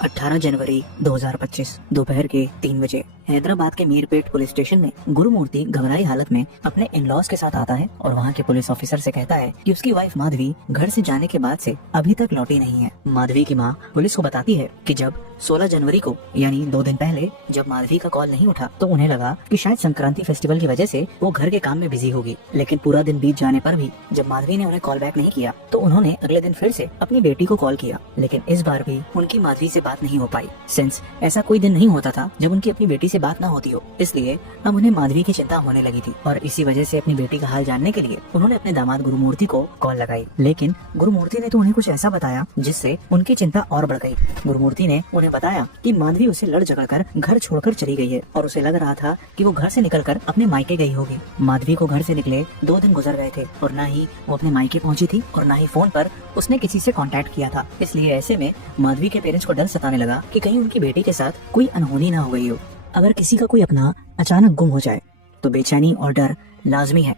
18 जनवरी 2025 दोपहर के 3 बजे हैदराबाद के मीरपेट पुलिस स्टेशन में गुरुमूर्ति घबराई हालत में अपने इन लॉज के साथ आता है और वहाँ के पुलिस ऑफिसर से कहता है कि उसकी वाइफ माधवी घर से जाने के बाद से अभी तक लौटी नहीं है। माधवी की माँ पुलिस को बताती है कि जब 16 जनवरी को यानी 2 दिन पहले जब माधवी का कॉल नहीं उठा तो उन्हें लगा कि शायद संक्रांति फेस्टिवल की वजह से वो घर के काम में बिजी होगी। लेकिन पूरा दिन बीत जाने पर भी जब माधवी ने उन्हें कॉल बैक नहीं किया तो उन्होंने अगले दिन फिर से अपनी बेटी को कॉल किया, लेकिन इस बार भी उनकी माधवी से बात नहीं हो पाई। सिंस ऐसा कोई दिन नहीं होता था जब उनकी अपनी बेटी से बात न होती हो, इसलिए अब उन्हें माधवी की चिंता होने लगी थी और इसी वजह से अपनी बेटी का हाल जानने के लिए उन्होंने अपने दामाद गुरुमूर्ति को कॉल लगाई। लेकिन गुरुमूर्ति ने तो उन्हें कुछ ऐसा बताया जिससे उनकी चिंता और बढ़ गई। गुरुमूर्ति ने उन्हें बताया कि माधवी उसे लड़ झगड़ कर घर छोड़कर चली गई है और उसे लग रहा था कि वो घर से निकलकर अपने मायके गई होगी। माधवी को घर से निकले 2 दिन गुजर गए थे और न ही वो अपने मायके पहुंची थी और न ही फोन पर उसने किसी से कांटेक्ट किया था। इसलिए ऐसे में माधवी के पेरेंट्स को डर सताने लगा कि कहीं उनकी बेटी के साथ कोई अनहोनी ना हो गई हो। अगर किसी का कोई अपना अचानक गुम हो जाए तो बेचैनी और डर लाजमी है,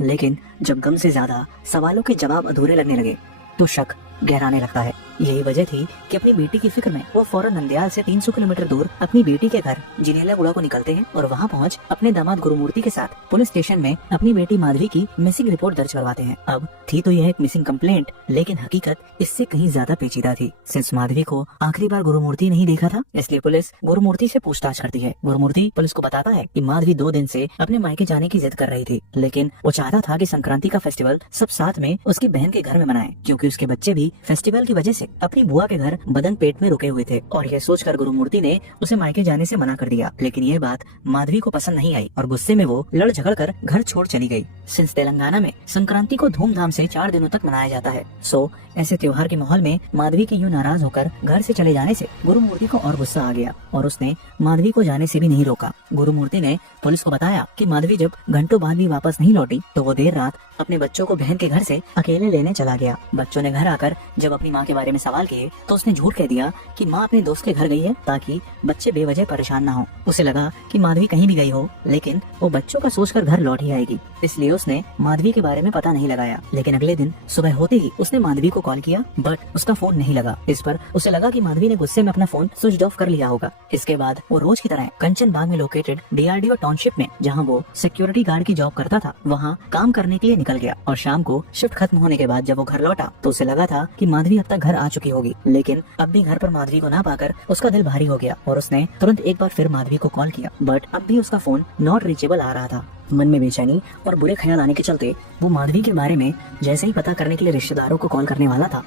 लेकिन जब गम से ज्यादा सवालों के जवाब अधूरे लगने लगे तो शक गहराने लगता है। यही वजह थी कि अपनी बेटी की फिक्र में वो फौरन नंदयाल से 300 किलोमीटर दूर अपनी बेटी के घर जिनेलागुड़ा को निकलते हैं और वहाँ पहुँच अपने दामाद गुरुमूर्ति के साथ पुलिस स्टेशन में अपनी बेटी माधवी की मिसिंग रिपोर्ट दर्ज करवाते हैं। अब थी तो यह एक मिसिंग कंप्लेंट, लेकिन हकीकत इससे कहीं ज्यादा पेचीदा थी। सिंस माधवी को आखिरी बार गुरुमूर्ति नहीं देखा था, इसलिए पुलिस गुरुमूर्ति से पूछताछ करती है। गुरुमूर्ति पुलिस को बताता है कि माधवी 2 दिन से अपने मायके जाने की जिद कर रही थी, लेकिन वो चाहता था कि संक्रांति का फेस्टिवल सब साथ में उसकी बहन के घर में मनाएं, क्योंकि उसके बच्चे भी फेस्टिवल की वजह से अपनी बुआ के घर बदन पेट में रुके हुए थे। और यह सोचकर गुरुमूर्ति ने उसे मायके जाने से मना कर दिया। लेकिन यह बात माधवी को पसंद नहीं आई और गुस्से में वो लड़ झगड़ कर घर छोड़ चली गई। सिंस तेलंगाना में संक्रांति को धूमधाम से 4 दिनों तक मनाया जाता है, सो ऐसे त्योहार के माहौल में माधवी के यूं नाराज होकर घर से चले जाने से गुरुमूर्ति को और गुस्सा आ गया और उसने माधवी को जाने से भी नहीं रोका। गुरुमूर्ति ने पुलिस को बताया कि माधवी जब घंटों बाद भी वापस नहीं लौटी तो वो देर रात अपने बच्चों को बहन के घर से अकेले लेने चला गया। बच्चों ने घर आकर जब अपनी माँ के बारे में सवाल किए तो उसने झूठ कह दिया कि माँ अपने दोस्त के घर गई है ताकि बच्चे बेवजह परेशान ना हो। उसे लगा कि माधवी कहीं भी गई हो, लेकिन वो बच्चों का सोचकर घर लौट ही आएगी, इसलिए उसने माधवी के बारे में पता नहीं लगाया। लेकिन अगले दिन सुबह होते ही उसने माधवी को कॉल किया, बट उसका फोन नहीं लगा। इस पर उसे लगा कि माधवी ने गुस्से में अपना फोन स्विच ऑफ कर लिया होगा। इसके बाद वो रोज की तरह कंचन बाग में लोकेटेड DRDO टाउनशिप में, जहाँ वो सिक्योरिटी गार्ड की जॉब करता था, वहाँ काम करने के लिए निकल गया। और शाम को शिफ्ट खत्म होने के बाद जब वो घर लौटा तो उसे लगा था कि माधवी अब तक घर आ चुकी होगी, लेकिन अब भी घर पर माधवी को ना पाकर उसका दिल भारी हो गया और उसने तुरंत एक बार फिर माधवी को कॉल किया, बट अब भी उसका फोन नॉट रीचेबल आ रहा था। मन में बेचैनी और बुरे ख्याल आने के चलते वो माधवी के बारे में जैसे ही पता करने के लिए रिश्तेदारों को कॉल करने वाला था,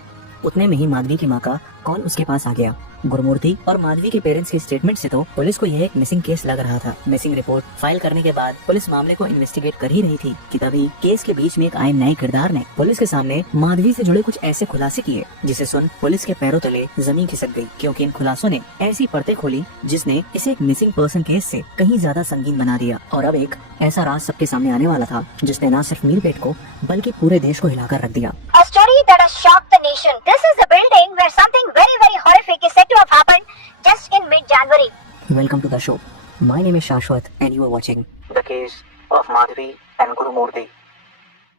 उतने में ही माधवी की माँ का कॉल उसके पास आ गया। गुरुमूर्ति और माधवी के पेरेंट्स के स्टेटमेंट से तो पुलिस को यह एक मिसिंग केस लग रहा था। मिसिंग रिपोर्ट फाइल करने के बाद पुलिस मामले को इन्वेस्टिगेट कर ही रही थी कि तभी केस के बीच में एक आए नए किरदार ने पुलिस के सामने माधवी से जुड़े कुछ ऐसे खुलासे किए जिसे सुन पुलिस के पैरों तले जमीन खिसक गई, क्योंकि इन खुलासों ने ऐसी परतें खोली जिसने इसे एक मिसिंग पर्सन केस से कहीं ज्यादा संगीन बना दिया। और अब एक ऐसा राज सबके सामने आने वाला था जिसने न सिर्फ मीरपेट को बल्कि पूरे देश को हिलाकर रख दिया। A story that has shocked the nation. This is a building where something very, very horrific is said to have happened just in mid-January. Welcome to the show. My name is Shashwat and you are watching the case of Madhvi and Gurumurthy.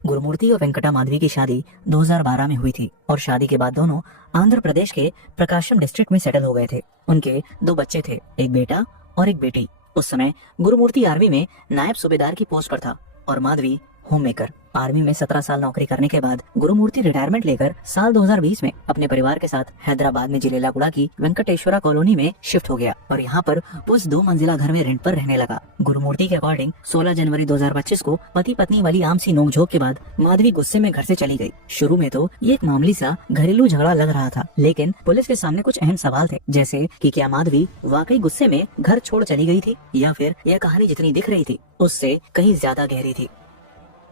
Gurumurthy और वेंकटा माधवी की शादी 2012 में हुई थी और शादी के बाद दोनों आंध्र प्रदेश के प्रकाशम डिस्ट्रिक्ट में सेटल हो गए थे। उनके 2 बच्चे थे, एक बेटा और एक बेटी। उस समय गुरुमूर्ति आर्मी में नायब सूबेदार की पोस्ट पर था और माधवी होम मेकर। आर्मी में 17 साल नौकरी करने के बाद गुरुमूर्ति रिटायरमेंट लेकर साल 2020 में अपने परिवार के साथ हैदराबाद में जिलेलागुड़ा की वेंकटेश्वरा कॉलोनी में शिफ्ट हो गया और यहाँ पर उस 2 मंजिला घर में रेंट पर रहने लगा। गुरुमूर्ति के अकॉर्डिंग 16 जनवरी 2025 को पति पत्नी वाली आम सी नोकझोंक के बाद माधवी गुस्से में घर से चली गई। शुरू में तो ये एक मामूली सा घरेलू झगड़ा लग रहा था, लेकिन पुलिस के सामने कुछ अहम सवाल थे, जैसे कि क्या माधवी वाकई गुस्से में घर छोड़ चली गई थी या फिर यह कहानी जितनी दिख रही थी उससे कहीं ज्यादा गहरी थी।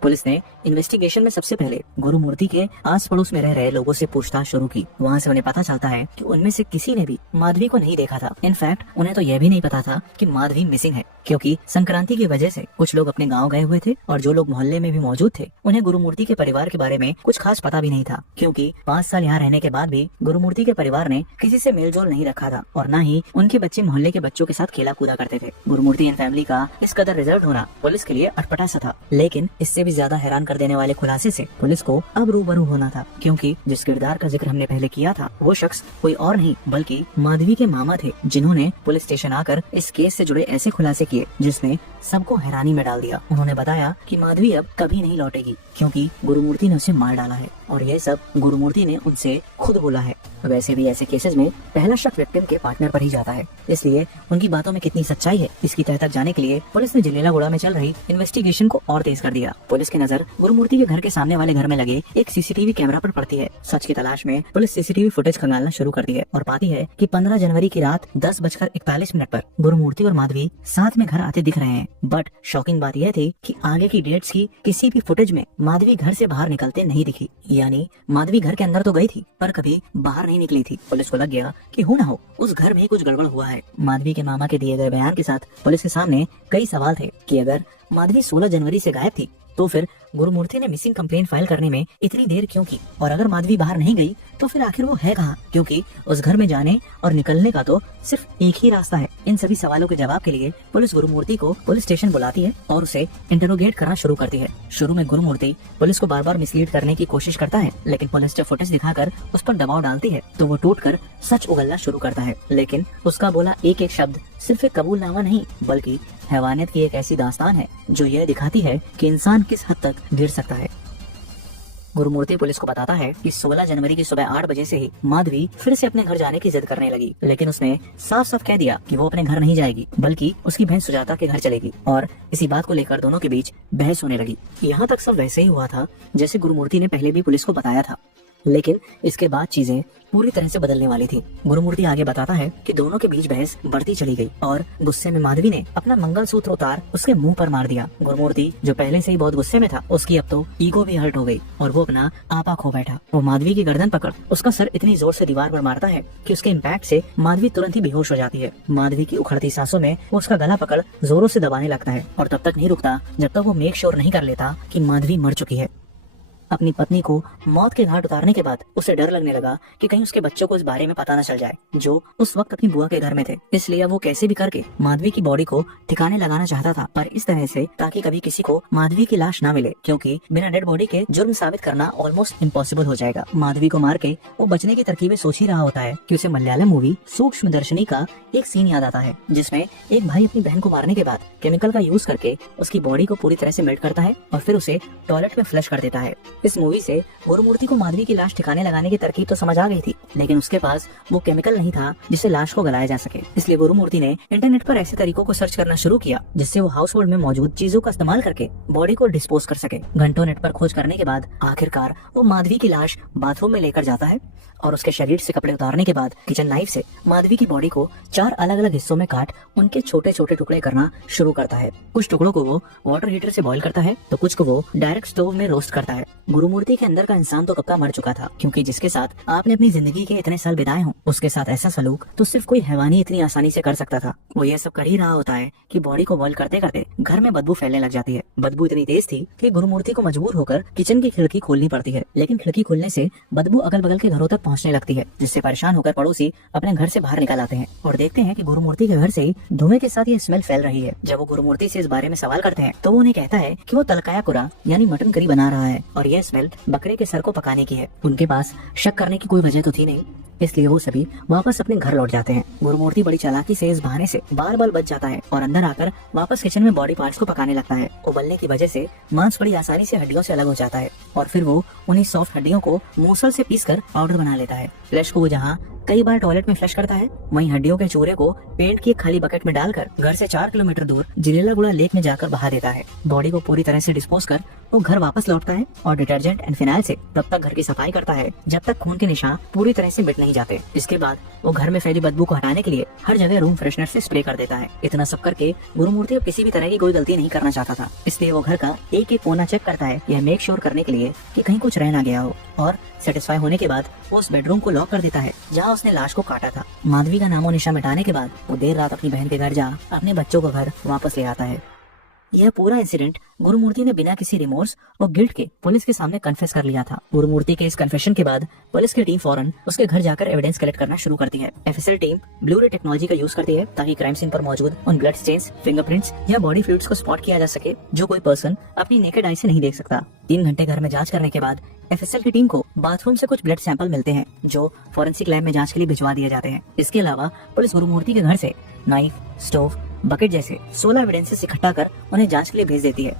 पुलिस ने इन्वेस्टिगेशन में सबसे पहले गुरुमूर्ति के आस पड़ोस में रह रहे लोगों से पूछताछ शुरू की। वहाँ से उन्हें पता चलता है कि उनमें से किसी ने भी माधवी को नहीं देखा था। इनफैक्ट उन्हें तो यह भी नहीं पता था कि माधवी मिसिंग है। क्योंकि संक्रांति की वजह से कुछ लोग अपने गांव गए हुए थे और जो लोग मोहल्ले में भी मौजूद थे उन्हें गुरुमूर्ति के परिवार के बारे में कुछ खास पता भी नहीं था, क्योंकि 5 साल यहाँ रहने के बाद भी गुरुमूर्ति के परिवार ने किसी से मेलजोल नहीं रखा था और न ही उनके बच्चे मोहल्ले के बच्चों के साथ खेला कूदा करते थे। गुरुमूर्ति एंड फैमिली का इस कदर रिजल्ट होना पुलिस के लिए अटपटा सा था, लेकिन इससे भी ज्यादा हैरान कर देने वाले खुलासे से पुलिस को अब रूबरू होना था, क्योंकि जिस किरदार का जिक्र हमने पहले किया था वो शख्स कोई और नहीं बल्कि माधवी के मामा थे, जिन्होंने पुलिस स्टेशन आकर इस केस से जुड़े ऐसे खुलासे किए जिसने सबको हैरानी में डाल दिया। उन्होंने बताया कि माधवी अब कभी नहीं लौटेगी क्योंकि गुरुमूर्ति ने उसे मार डाला है और यह सब गुरुमूर्ति ने उनसे खुद बोला है। वैसे भी ऐसे केसेस में पहला शक विक्टिम के पार्टनर पर ही जाता है, इसलिए उनकी बातों में कितनी सच्चाई है इसकी तह तक जाने के लिए पुलिस ने जिलेलागुड़ा में चल रही इन्वेस्टिगेशन को और तेज कर दिया। पुलिस की नजर गुरुमूर्ति के घर के सामने वाले घर में लगे एक सीसीटीवी कैमरा पर पड़ती है। सच की तलाश में पुलिस सीसीटीवी फुटेज खंगालना शुरू करती है और पाती है कि 15 जनवरी की रात 10:41 पर गुरुमूर्ति और माधवी साथ में घर आते दिख रहे हैं। बट शॉकिंग बात यह थी कि आगे की डेट्स की किसी भी फुटेज में माधवी घर से बाहर निकलते नहीं दिखी, यानी माधवी घर के अंदर तो गई थी पर कभी बाहर नहीं निकली थी। पुलिस को लग गया कि हो ना हो उस घर में ही कुछ गड़बड़ हुआ है। माधवी के मामा के दिए गए बयान के साथ पुलिस के सामने कई सवाल थे कि अगर माधवी 16 जनवरी से गायब थी तो फिर गुरुमूर्ति ने मिसिंग कंप्लेंट फाइल करने में इतनी देर क्यों की, और अगर माधवी बाहर नहीं गई तो फिर आखिर वो है कहाँ, क्योंकि उस घर में जाने और निकलने का तो सिर्फ एक ही रास्ता है। इन सभी सवालों के जवाब के लिए पुलिस गुरुमूर्ति को पुलिस स्टेशन बुलाती है और उसे इंटरोगेट करना शुरू करती है। शुरू में गुरुमूर्ति पुलिस को बार बार मिसलीड करने की कोशिश करता है, लेकिन पुलिस जब फुटेज दिखाकर उस पर दबाव डालती है तो वो टूटकर सच उगलना शुरू करता है। लेकिन उसका बोला एक एक शब्द सिर्फ एक कबूलनामा नहीं बल्कि हैवानियत की एक ऐसी दास्तान है जो यह दिखाती है कि इंसान किस हद तक गिर सकता है। गुरुमूर्ति पुलिस को बताता है कि 16 जनवरी की सुबह 8 बजे से ही माधवी फिर से अपने घर जाने की जिद करने लगी, लेकिन उसने साफ साफ कह दिया कि वो अपने घर नहीं जाएगी बल्कि उसकी बहन सुजाता के घर चलेगी, और इसी बात को लेकर दोनों के बीच बहस होने लगी। यहाँ तक सब वैसे ही हुआ था जैसे गुरुमूर्ति ने पहले भी पुलिस को बताया था, लेकिन इसके बाद चीजें पूरी तरह से बदलने वाली थी। गुरुमूर्ति आगे बताता है कि दोनों के बीच बहस बढ़ती चली गई और गुस्से में माधवी ने अपना मंगलसूत्र उतार उसके मुंह पर मार दिया। गुरुमूर्ति जो पहले से ही बहुत गुस्से में था उसकी अब तो ईगो भी हर्ट हो गई और वो अपना आपा खो बैठा। वो माधवी की गर्दन पकड़ उसका सर इतनी जोर से दीवार पर मारता है कि उसके इम्पैक्ट से माधवी तुरंत ही बेहोश हो जाती है। माधवी की उखड़ती सांसों में वो उसका गला पकड़ जोरों से दबाने लगता है और तब तक नहीं रुकता जब तक वो मेक श्योर नहीं कर लेता कि माधवी मर चुकी है। अपनी पत्नी को मौत के घाट उतारने के बाद उसे डर लगने लगा कि कहीं उसके बच्चों को इस बारे में पता न चल जाए, जो उस वक्त अपनी बुआ के घर में थे। इसलिए वो कैसे भी करके माधवी की बॉडी को ठिकाने लगाना चाहता था, पर इस तरह से ताकि कभी किसी को माधवी की लाश ना मिले, क्योंकि बिना डेड बॉडी के जुर्म साबित करना ऑलमोस्ट इम्पॉसिबल हो जाएगा। माधवी को मार के वो बचने की तरकीबें सोच ही रहा होता है कि उसे मलयालम मूवी सूक्ष्मदर्शनी का एक सीन याद आता है, जिसमें एक भाई अपनी बहन को मारने के बाद केमिकल का यूज करके उसकी बॉडी को पूरी तरह से मेल्ट करता है और फिर उसे टॉयलेट में फ्लश कर देता है। इस मूवी से गुरुमूर्ति को माधवी की लाश ठिकाने लगाने की तरकीब तो समझ आ गई थी, लेकिन उसके पास वो केमिकल नहीं था जिससे लाश को गलाया जा सके। इसलिए गुरुमूर्ति ने इंटरनेट पर ऐसे तरीकों को सर्च करना शुरू किया जिससे वो हाउस होल्ड में मौजूद चीजों का इस्तेमाल करके बॉडी को डिस्पोज कर सके। घंटों नेट पर खोज करने के बाद आखिरकार वो माधवी की लाश बाथरूम में लेकर जाता है और उसके शरीर से कपड़े उतारने के बाद किचन नाइफ से माधवी की बॉडी को 4 अलग अलग हिस्सों में काट उनके छोटे छोटे टुकड़े करना शुरू करता है। कुछ टुकड़ों को वो वाटर हीटर से बॉईल करता है तो कुछ को वो डायरेक्ट स्टोव में रोस्ट करता है। गुरुमूर्ति के अंदर का इंसान तो कब का मर चुका था, क्योंकि जिसके साथ आपने अपनी जिंदगी के इतने साल बिताए हों उसके साथ ऐसा सलूक तो सिर्फ कोई हैवानी इतनी आसानी से कर सकता था। वो ये सब कर ही रहा होता है कि बॉडी को बॉईल करते करते घर में बदबू फैलने लग जाती है। बदबू इतनी तेज थी कि गुरुमूर्ति को मजबूर होकर किचन की खिड़की खोलनी पड़ती है, लेकिन खिड़की खोलने से बदबू अगल बगल के घरों तक पहुंचने लगती है, जिससे परेशान होकर पड़ोसी अपने घर से बाहर निकल आते हैं और देखते हैं कि गुरुमूर्ति के घर से ही धुएं के साथ ये स्मेल फैल रही है। जब वो गुरुमूर्ति से इस बारे में सवाल करते हैं तो वो उन्हें कहता है कि वो तलकाया कुरा यानी मटन करी बना रहा है और यह स्मेल बकरे के सर को पकाने की है। उनके पास शक करने की कोई वजह तो थी नहीं, इसलिए वो सभी वापस अपने घर लौट जाते हैं। गुरुमूर्ति बड़ी चालाकी से इस बहाने से बार बार बच जाता है और अंदर आकर वापस किचन में बॉडी पार्ट्स को पकाने लगता है। उबलने की वजह से मांस बड़ी आसानी से हड्डियों से अलग हो जाता है और फिर वो उन्हीं सॉफ्ट हड्डियों को मूसल से पीसकर पाउडर बना लेता है। फ्लैश को वो जहाँ कई बार टॉयलेट में फ्लश करता है, वहीं हड्डियों के चूरे को पेंट की एक खाली बकेट में डालकर घर से 4 किलोमीटर दूर जिलेलागुड़ा लेक में जाकर बहा देता है। बॉडी को पूरी तरह से डिस्पोज कर वो घर वापस लौटता है और डिटर्जेंट एंड फिनाइल से तब तक घर की सफाई करता है जब तक खून के निशान पूरी तरह से मिट नहीं जाते। इसके बाद वो घर में फैली बदबू को हटाने के लिए हर जगह रूम फ्रेशनर से स्प्रे कर देता है। इतना सब करके गुरुमूर्ति अब किसी भी तरह की कोई गलती नहीं करना चाहता था, इसलिए वो घर का एक एक कोना चेक करता है, यह मेक श्योर करने के लिए कि कहीं कुछ रह ना गया हो। और सेटिस्फाई होने के बाद वो उस बेडरूम को लॉक कर देता है जहाँ उसने लाश को काटा था। माधवी का नामो निशान मिटाने के बाद वो देर रात अपनी बहन के घर जा अपने बच्चों को घर वापस ले आता है। यह पूरा इंसिडेंट गुरुमूर्ति ने बिना किसी रिमोर्स और गिल्ट के पुलिस के सामने कन्फेस कर लिया था। गुरुमूर्ति के इस कन्फेशन के बाद पुलिस की टीम फौरन उसके घर जाकर एविडेंस कलेक्ट करना शुरू करती है। एफएसएल टीम ब्लू रे टेक्नोलॉजी का यूज करती है ताकि क्राइम सीन पर मौजूद उन ब्लड स्टेन्स, फिंगरप्रिंट्स या बॉडी फ्लूइड्स को स्पॉट किया जा सके जो कोई पर्सन अपनी नेकेड आई से नहीं देख सकता। 3 घंटे घर में जांच करने के बाद एफएसएल की टीम को बाथरूम से कुछ ब्लड सैंपल मिलते हैं जो फॉरेंसिक लैब में जांच के लिए भिजवा दिए जाते हैं। इसके अलावा पुलिस गुरुमूर्ति के घर से नाइफ, स्टोव, बकेट जैसे 16 एविडेंसेस इकट्ठा कर उन्हें जांच के लिए भेज देती है।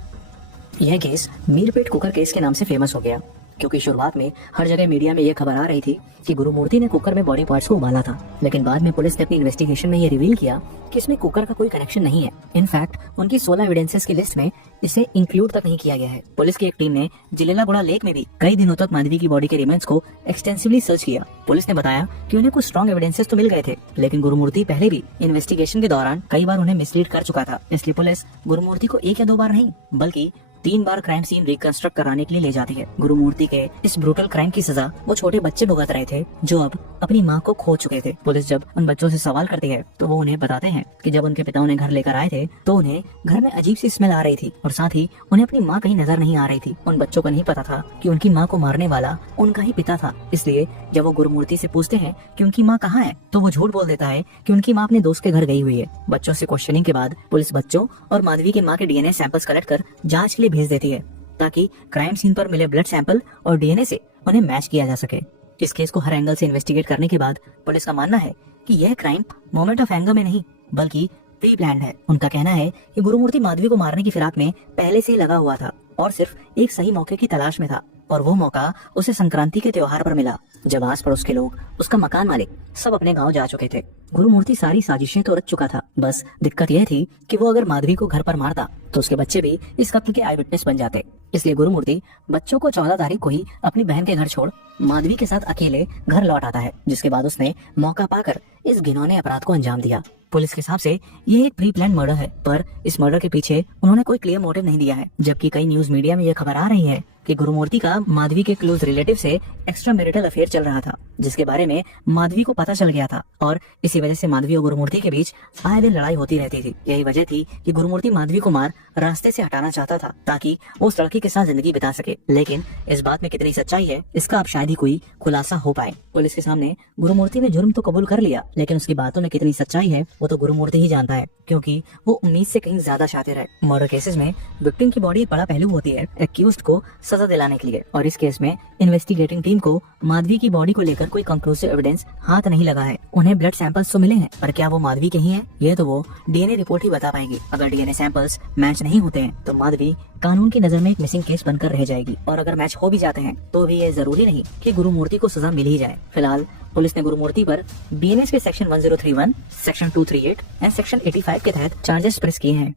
यह केस मीरपेट कुकर केस के नाम से फेमस हो गया क्योंकि शुरुआत में हर जगह मीडिया में यह खबर आ रही थी कि गुरुमूर्ति ने कुकर में बॉडी पार्ट्स को उबाला था, लेकिन बाद में पुलिस ने अपनी इन्वेस्टिगेशन में ये रिवील किया कि इसमें कुकर का कोई कनेक्शन नहीं है। इनफैक्ट उनकी 16 एविडेंसेस की लिस्ट में इसे इंक्लूड तक नहीं किया गया है। पुलिस की एक टीम ने जिलेलागुड़ा लेक में भी कई दिनों तक माधवी की बॉडी के रिमेन्स को एक्सटेंसिवली सर्च किया। पुलिस ने बताया कि उन्हें कुछ स्ट्रॉन्ग एविडेंसेस तो मिल गए थे, लेकिन गुरुमूर्ति पहले भी इन्वेस्टिगेशन के दौरान कई बार उन्हें मिसलीड कर चुका था। इसलिए पुलिस गुरुमूर्ति को 1 या 2 बार नहीं बल्कि 3 बार क्राइम सीन रिकंस्ट्रक्ट कराने के लिए ले जाती है। गुरुमूर्ति के इस ब्रूटल क्राइम की सजा वो छोटे बच्चे भुगत रहे थे जो अब अपनी माँ को खो चुके थे। पुलिस जब उन बच्चों से सवाल करती है तो वो उन्हें बताते हैं कि जब उनके पिता उन्हें घर लेकर आए थे तो उन्हें घर में अजीब सी स्मेल आ रही थी और साथ ही उन्हें अपनी माँ कहीं नजर नहीं आ रही थी। उन बच्चों को नहीं पता था कि उनकी माँ को मारने वाला उनका ही पिता था। इसलिए जब वो गुरुमूर्ति से पूछते हैं कि उनकी माँ कहाँ है तो वो झूठ बोल देता है कि उनकी माँ अपने दोस्त के घर गई हुई है। बच्चों से क्वेश्चनिंग के बाद पुलिस बच्चों और माधवी के माँ के डीएनए सैंपल्स कलेक्ट कर जांच के लिए भेज देती है ताकि क्राइम सीन पर मिले ब्लड सैंपल और डीएनए से उन्हें मैच किया जा सके। इस केस को हर एंगल से इन्वेस्टिगेट करने के बाद पुलिस का मानना है कि यह क्राइम मोमेंट ऑफ एंगर में नहीं बल्कि प्री प्लान्ड है। उनका कहना है कि गुरुमूर्ति माधवी को मारने की फिराक में पहले से ही लगा हुआ था और सिर्फ एक सही मौके की तलाश में था और वो मौका उसे संक्रांति के त्योहार पर मिला जब आस पड़ोस के लोग, उसका मकान मालिक सब अपने गांव जा चुके थे। गुरुमूर्ति सारी साजिशें तो रच चुका था, बस दिक्कत यह थी कि वो अगर माधवी को घर पर मारता तो उसके बच्चे भी इस कत्ल के आई विटनेस बन जाते। इसलिए गुरुमूर्ति बच्चों को 14 तारीख को ही अपनी बहन के घर छोड़ माधवी के साथ अकेले घर लौट आता है, जिसके बाद उसने मौका पाकर इस घिनौने अपराध को अंजाम दिया। पुलिस के हिसाब से ये एक प्री प्लान मर्डर है, पर इस मर्डर के पीछे उन्होंने कोई क्लियर मोटिव नहीं दिया है। जबकि कई न्यूज मीडिया में यह खबर आ रही है कि गुरुमूर्ति का माधवी के क्लोज रिलेटिव से एक्स्ट्रा मैरिटल अफेयर चल रहा था, जिसके बारे में माधवी को पता चल गया था और इसी वजह से माधवी और गुरुमूर्ति के बीच आए दिन लड़ाई होती रहती थी। यही वजह थी कि गुरुमूर्ति माधवी को मार रास्ते से हटाना चाहता था ताकि वो उस लड़की के साथ जिंदगी बिता सके। लेकिन इस बात में कितनी सच्चाई है इसका अब शायद ही कोई खुलासा हो पाए। पुलिस के सामने गुरुमूर्ति ने जुर्म तो कबूल कर लिया, लेकिन उसकी बातों में कितनी सच्चाई है वो तो गुरुमूर्ति ही जानता है, क्योंकि वो उम्मीद से कहीं ज्यादा शातिर है। मर्डर केसेस में विक्टिम की बॉडी एक बड़ा पहलू होती है एक्यूज्ड को सजा दिलाने के लिए, और इस केस में इन्वेस्टिगेटिंग टीम को माधवी की बॉडी को लेकर कोई कंक्लूसिव एविडेंस हाथ नहीं लगा है। उन्हें ब्लड सैंपल्स तो मिले हैं, पर क्या वो माधवी के ही हैं? ये तो वो डीएनए रिपोर्ट ही बता पाएगी। अगर डीएनए सैंपल्स मैच नहीं होते हैं तो माधवी कानून की नजर में एक मिसिंग केस बनकर रह जाएगी, और अगर मैच हो भी जाते हैं तो भी ये जरूरी नहीं कि गुरुमूर्ति को सजा मिल ही जाए। फिलहाल पुलिस ने गुरुमूर्ति पर बीएनएस के सेक्शन 1031, सेक्शन 238 एंड सेक्शन 85 के तहत चार्जेस प्रेस किए हैं।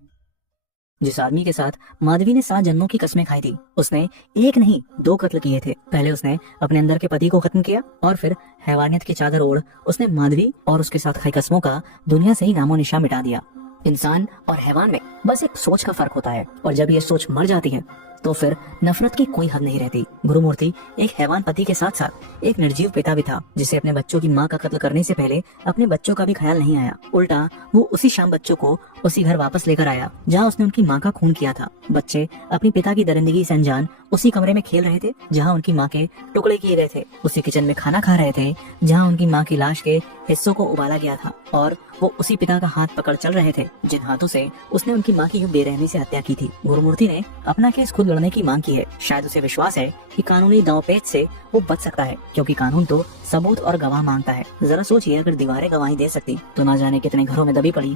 जिस आदमी के साथ माधवी ने 7 जन्मों की कसमें खाई थी, उसने एक नहीं 2 कत्ल किए थे। पहले उसने अपने अंदर के पति को खत्म किया और फिर हैवानियत की चादर ओढ़ उसने माधवी और उसके साथ खाई कसमों का दुनिया से ही नामो निशान मिटा दिया। इंसान और हैवान में बस एक सोच का फर्क होता है, और जब ये सोच मर जाती है तो फिर नफरत की कोई हद नहीं रहती। गुरुमूर्ति एक हैवान पति के साथ साथ एक निर्जीव पिता भी था, जिसे अपने बच्चों की मां का कत्ल करने से पहले अपने बच्चों का भी ख्याल नहीं आया। उल्टा वो उसी शाम बच्चों को उसी घर वापस लेकर आया जहां उसने उनकी मां का खून किया था। बच्चे अपनी पिता की दरिंदगी से अनजान उसी कमरे में खेल रहे थे जहाँ उनकी माँ के टुकड़े किए गए थे, उसी किचन में खाना खा रहे थे जहाँ उनकी माँ की लाश के हिस्सों को उबाला गया था, और वो उसी पिता का हाथ पकड़ चल रहे थे जिन हाथों से उसने उनकी माँ की यूं बेरहमी से हत्या की थी। गुरुमूर्ति ने अपना केस खुद लड़ने की मांग की है। शायद उसे विश्वास है कि कानूनी दांवपेच से वो बच सकता है, क्योंकि कानून तो सबूत और गवाह मांगता है। जरा सोचिए, अगर दीवारें गवाही दे सकती तो ना जाने कितने घरों में दबी पड़ी